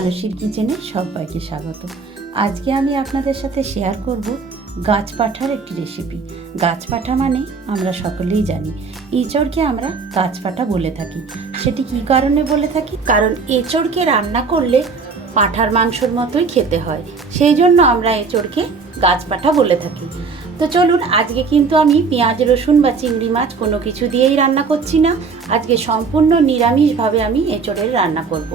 মানসীর কিচেনে সবাইকে স্বাগত। আজকে আমি আপনাদের সাথে শেয়ার করব গাছ পাঁঠার একটি রেসিপি। গাছ পাঁঠা মানে আমরা সকলেই জানি, এঁচড়কে আমরা গাছ পাঁঠা বলে থাকি। সেটি কী কারণে বলে থাকি? কারণ এঁচড়কে রান্না করলে পাঁঠার মাংসর মতোই খেতে হয়, সেই জন্য আমরা এঁচড়কে গাছ পাঁঠা বলে থাকি। তো চলুন, আজকে কিন্তু আমি পেঁয়াজ রসুন বা চিংড়ি মাছ কোনো কিছু দিয়েই রান্না করছি না। আজকে সম্পূর্ণ নিরামিষভাবে আমি এঁচড়ের রান্না করব।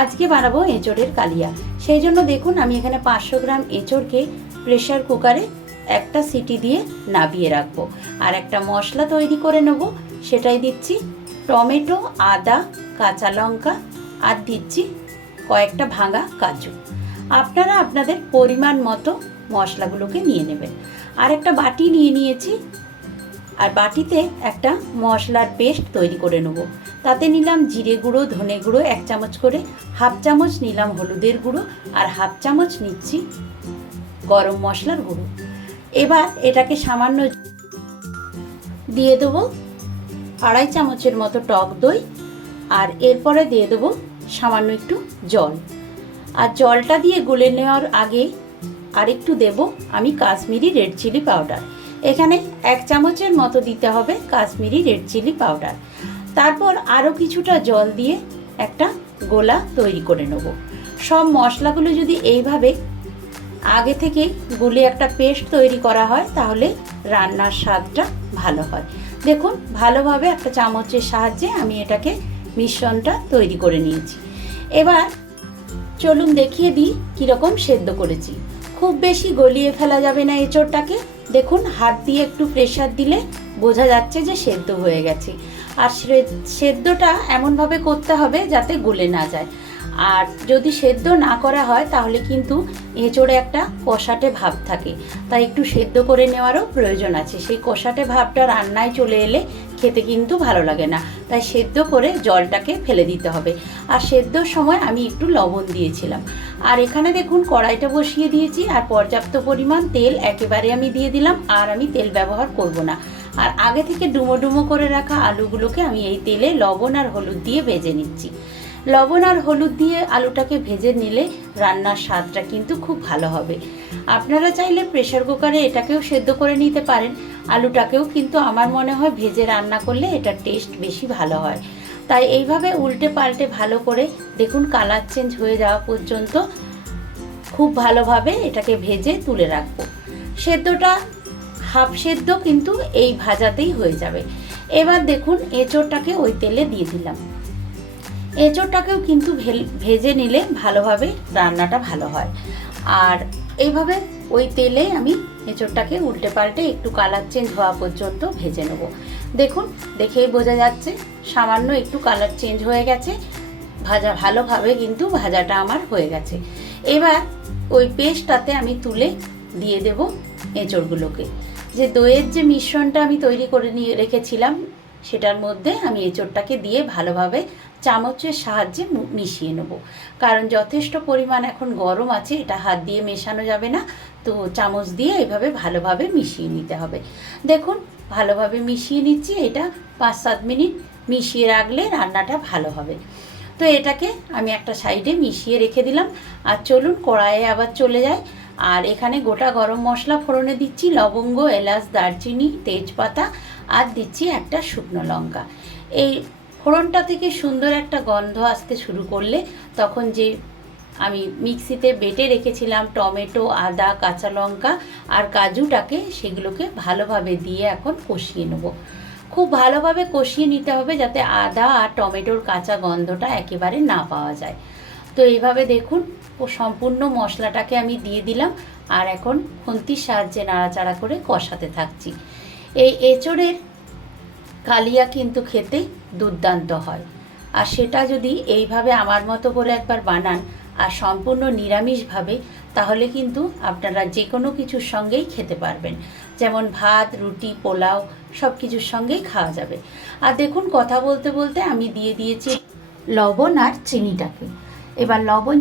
আজকে বানাবো এঁচড়ের কালিয়া। সেই জন্য দেখুন, আমি এখানে 500 গ্রাম এঁচড়কে প্রেশার কুকারে একটা সিটি দিয়ে নাবিয়ে রাখবো। আর একটা মশলা তৈরি করে নেব, সেটাই দিচ্ছি টমেটো, আদা, কাঁচা লঙ্কা, আর দিচ্ছি কয়েকটা ভাঙা কাজু। আপনারা আপনাদের পরিমাণ মতো মশলাগুলোকে নিয়ে নেবেন। আর একটা বাটি নিয়ে নিয়েছি, আর বাটিতে একটা মশলার পেস্ট তৈরি করে নেব। তাতে নিলাম জিরে গুঁড়ো, ধনে গুঁড়ো 1 চামচ করে, হাফ চামচ নিলাম হলুদের গুঁড়ো, আর হাফ চামচ নিচ্ছি গরম মশলার গুঁড়ো। এবার এটাকে সামান্য দিয়ে দেবো 2.5 চামচের মতো টক দই, আর এরপরে দিয়ে দেবো সামান্য একটু জল। আর জলটা দিয়ে গুলে নেওয়ার আগে আর একটু দেব আমি কাশ্মীরি রেড চিলি পাউডার। এখানে 1 চামচের মতো দিতে হবে কাশ্মীরি রেড চিলি পাউডার। তারপর আরও কিছুটা জল দিয়ে একটা গোলা তৈরি করে নেব। সব মশলাগুলো যদি এইভাবে আগে থেকে গুলে একটা পেস্ট তৈরি করা হয়, তাহলে রান্নার স্বাদটা ভালো হয়। দেখুন, ভালোভাবে একটা চামচের সাহায্যে আমি এটাকে মিশ্রণটা তৈরি করে নিয়েছি। এবার চলুন দেখিয়ে দিই কীরকম সেদ্ধ করেছি। খুব বেশি গলিয়ে ফেলা যাবে না এঁচড়টাকে। দেখুন, হাত দিয়ে একটু প্রেসার দিলে বোঝা যাচ্ছে যে সেদ্ধ হয়ে গেছে। আর সেদ্ধটা এমনভাবে করতে হবে যাতে গলে না যায়। আর যদি সেদ্ধ না করা হয় তাহলে কিন্তু এঁচড়ে একটা কষাটে ভাব থাকে, তাই একটু সেদ্ধ করে নেওয়ারও প্রয়োজন আছে। সেই কষাটে ভাবটা রান্নায় চলে এলে খেতে কিন্তু ভালো লাগে না, তাই সেদ্ধ করে জলটাকে ফেলে দিতে হবে। আর সেদ্ধর সময় আমি একটু লবণ দিয়েছিলাম। আর এখানে দেখুন, কড়াইটা বসিয়ে দিয়েছি, আর পর্যাপ্ত পরিমাণ তেল একেবারে আমি দিয়ে দিলাম। আর আমি তেল ব্যবহার করব না। আর আগে থেকে ডুমো ডুমো করে রাখা আলুগুলোকে আমি এই তেলে লবণ আর হলুদ দিয়ে ভেজে নিচ্ছি। লবণ আর হলুদ দিয়ে আলুটাকে ভেজে নিলে রান্নার স্বাদটা কিন্তু খুব ভালো হবে। আপনারা চাইলে প্রেসার কুকারে এটাকেও সেদ্ধ করে নিতে পারেন। আলুটাকেও কিন্তু আমার মনে হয় ভেজে রান্না করলে এটার টেস্ট বেশি ভালো হয়। তাই এইভাবে উল্টে পাল্টে ভালো করে দেখুন, কালার চেঞ্জ হয়ে যাওয়া পর্যন্ত খুব ভালোভাবে এটাকে ভেজে তুলে রাখবো। সেদ্ধটা হাফ সেদ্ধ কিন্তু এই ভাজাতেই হয়ে যাবে। এবার দেখুন, এঁচড়টাকে ওই তেলে দিয়ে দিলাম। এঁচড়টাকেও কিন্তু ভেজে নিলে ভালোভাবে রান্নাটা ভালো হয়। আর এইভাবে ওই তেলে আমি এঁচড়টাকে উল্টে পাল্টে একটু কালার চেঞ্জ হওয়া পর্যন্ত ভেজে নেব। দেখুন, দেখেই বোঝা যাচ্ছে সামান্য একটু কালার চেঞ্জ হয়ে গেছে। ভালোভাবে কিন্তু ভাজাটা আমার হয়ে গেছে। এবার ওই পেস্টটাতে আমি তুলে দিয়ে দেব এঁচড়গুলোকে। যে দইয়ের যে মিশ্রণটা আমি তৈরি করে নিয়ে রেখেছিলাম, সেটার মধ্যে আমি এঁচড়টাকে দিয়ে ভালোভাবে চামচের সাহায্যে মিশিয়ে নেব। কারণ যথেষ্ট পরিমাণ এখন গরম আছে, এটা হাত দিয়ে মেশানো যাবে না, তো চামচ দিয়ে এভাবে ভালোভাবে মিশিয়ে নিতে হবে। দেখুন, ভালোভাবে মিশিয়ে নিচ্ছি। এটা 5-7 মিনিট মিশিয়ে রাখলে রান্নাটা ভালো হবে। তো এটাকে আমি একটা সাইডে মিশিয়ে রেখে দিলাম। আর চলুন কড়াইয়ে আবার চলে যাই। আর এখানে গোটা গরম মশলা ফোড়নে দিচ্ছি লবঙ্গ, এলাচ, দারচিনি, তেজপাতা, আর দিচ্ছি একটা শুকনো লঙ্কা। এই ফোড়নটা থেকে সুন্দর একটা গন্ধ আসতে শুরু করলে তখন যে আমি মিক্সিতে বেটে রেখেছিলাম টমেটো, আদা, কাঁচা লঙ্কা আর কাজুটাকে, সেগুলোকে ভালোভাবে দিয়ে এখন কষিয়ে নেব। খুব ভালোভাবে কষিয়ে নিতে হবে যাতে আদা আর টমেটোর কাঁচা গন্ধটা একেবারে না পাওয়া যায়। তো এইভাবে দেখুন, সম্পূর্ণ মশলাটাকে আমি দিয়ে দিলাম। আর এখন খুন্তির সাহায্যে নাড়াচাড়া করে কষাতে থাকছি। এই এঁচড়ের কালিয়া কিন্তু খেতে দুর্দান্ত হয়। আর সেটা যদি এইভাবে আমার মতো করে একবার বানান, আর সম্পূর্ণ নিরামিষভাবে, তাহলে কিন্তু আপনারা যে কোনো কিছুর সঙ্গেই খেতে পারবেন। যেমন ভাত, রুটি, পোলাও সব কিছুর সঙ্গেই খাওয়া যাবে। আর দেখুন, কথা বলতে বলতে আমি দিয়ে দিয়েছি লবণ আর চিনিটাকে। এবার লবণ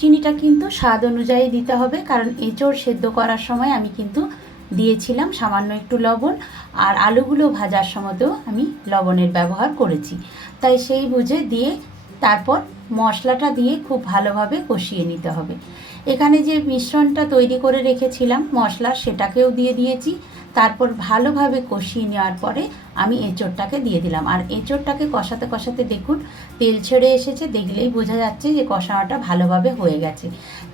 চিনিটা কিন্তু স্বাদ অনুযায়ী দিতে হবে, কারণ এঁচড় সেদ্ধ করার সময় আমি কিন্তু দিয়েছিলাম সামান্য একটু লবণ। আর আলুগুলো ভাজার সময়তেও আমি লবণের ব্যবহার করেছি, তাই সেই বুঝে দিয়ে তারপর মশলাটা দিয়ে খুব ভালোভাবে কষিয়ে নিতে হবে। এখানে যে মিশ্রণটা তৈরি করে রেখেছিলাম মশলা, সেটাকেও দিয়ে দিয়েছি। তারপর ভালোভাবে কষিয়ে নেওয়ার পরে আমি এঁচোড়টাকে দিয়ে দিলাম। আর এঁচোড়টাকে কষাতে কষাতে দেখুন তেল ছেড়ে এসেছে, দেখলেই বোঝা যাচ্ছে যে কষানোটা ভালোভাবে হয়ে গেছে।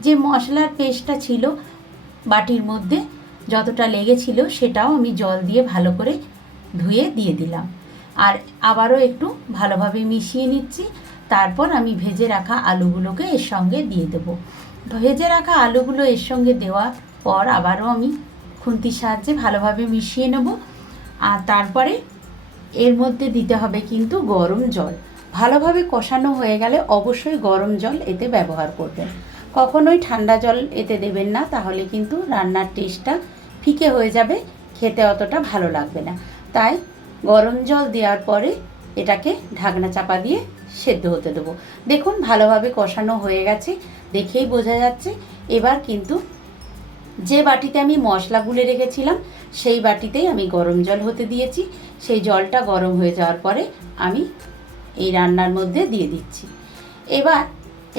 যে মশলার পেস্টটা ছিল বাটির মধ্যে যতটা লেগেছিল সেটাও আমি জল দিয়ে ভালো করে ধুয়ে দিয়ে দিলাম। আর আবারও একটু ভালোভাবে মিশিয়ে নিচ্ছি। তারপর আমি ভেজে রাখা আলুগুলোকে এর সঙ্গে দিয়ে দেবো। ভেজে রাখা আলুগুলো এর সঙ্গে দেওয়ার পর আবারও আমি খুন্তির সাহায্যে ভালোভাবে মিশিয়ে নেব। আর তারপরে এর মধ্যে দিতে হবে কিন্তু গরম জল। ভালোভাবে কষানো হয়ে গেলে অবশ্যই গরম জল এতে ব্যবহার করবেন, কখনোই ঠান্ডা জল এতে দেবেন না, তাহলে কিন্তু রান্নার টেস্টটা ফিকে হয়ে যাবে, খেতে অতটা ভালো লাগবে না। তাই গরম জল দেওয়ার পরে এটাকে ঢাকনা চাপা দিয়ে সেদ্ধ হতে দেবো। দেখুন ভালোভাবে কষানো হয়ে গেছে, দেখেই বোঝা যাচ্ছে। এবার কিন্তু যে বাটিতে আমি মশলা গুলে রেখেছিলাম সেই বাটিতেই আমি গরম জল হতে দিয়েছি। সেই জলটা গরম হয়ে যাওয়ার পরে আমি এই রান্নার মধ্যে দিয়ে দিচ্ছি। এবার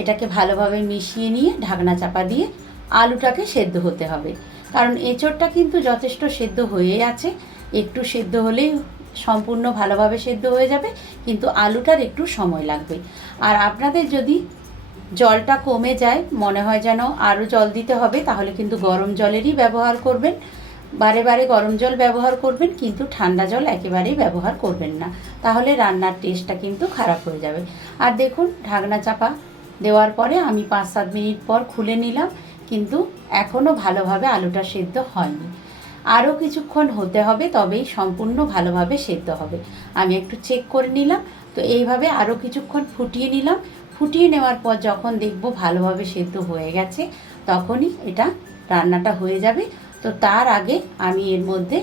এটাকে ভালোভাবে মিশিয়ে নিয়ে ঢাকনা চাপা দিয়ে আলুটাকে সেদ্ধ হতে হবে, কারণ এঁচোড়টা কিন্তু যথেষ্ট সেদ্ধ হয়ে আছে। একটু সেদ্ধ হলেই সম্পূর্ণ ভালোভাবে সেদ্ধ হয়ে যাবে, কিন্তু আলুটার একটু সময় লাগবে। আর আপনাদের যদি জলটা কমে যায়, মনে হয় যেন আরও জল দিতে হবে, তাহলে কিন্তু গরম জলেরই ব্যবহার করবেন। বারে বারে গরম জল ব্যবহার করবেন, কিন্তু ঠান্ডা জল একেবারেই ব্যবহার করবেন না, তাহলে রান্নার টেস্টটা কিন্তু খারাপ হয়ে যাবে। আর দেখুন ঢাকনা চাপা দেওয়ার পরে আমি 5-7 মিনিট পর খুলে নিলাম, কিন্তু এখনও ভালোভাবে আলুটা সেদ্ধ হয়নি। আরও কিছুক্ষণ হতে হবে, তবেই সম্পূর্ণ ভালোভাবে সেদ্ধ হবে। আমি একটু চেক করে নিলাম, তো এইভাবে আরও কিছুক্ষণ ফুটিয়ে নিলাম। ফুটিয়ে নেওয়ার পর যখন দেখব ভালোভাবে সেদ্ধ হয়ে গেছে, তখনই এটা রান্নাটা হয়ে যাবে। তো তার আগে আমি এর মধ্যে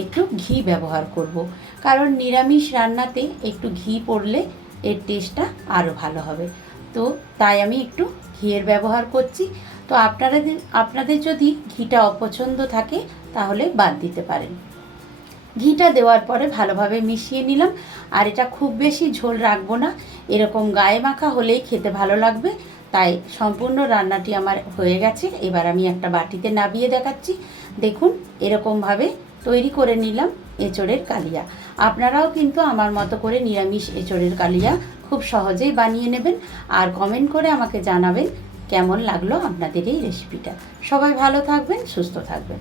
একটু ঘি ব্যবহার করব, কারণ নিরামিষ রান্নাতে একটু ঘি পড়লে এর টেস্টটা আরও ভালো হবে। তো তাই আমি একটু ঘিয়ের ব্যবহার করছি। তো আপনাদের যদি ঘিটা অপছন্দ থাকে তাহলে বাদ দিতে পারেন। ঘিটা দেওয়ার পরে ভালোভাবে মিশিয়ে নিলাম। আর এটা খুব বেশি ঝোল রাখবো না, এরকম গায়ে মাখা হলেই খেতে ভালো লাগবে। তাই সম্পূর্ণ রান্নাটি আমার হয়ে গেছে। এবার আমি একটা বাটিতে নামিয়ে দেখাচ্ছি। দেখুন এরকমভাবে তৈরি করে নিলাম এঁচোড়ের কালিয়া। আপনারাও কিন্তু আমার মতো করে নিরামিষ এঁচোড়ের কালিয়া খুব সহজেই বানিয়ে নেবেন। আর কমেন্ট করে আমাকে জানাবেন কেমন লাগলো আপনাদের এই রেসিপিটা। সবাই ভালো থাকবেন, সুস্থ থাকবেন।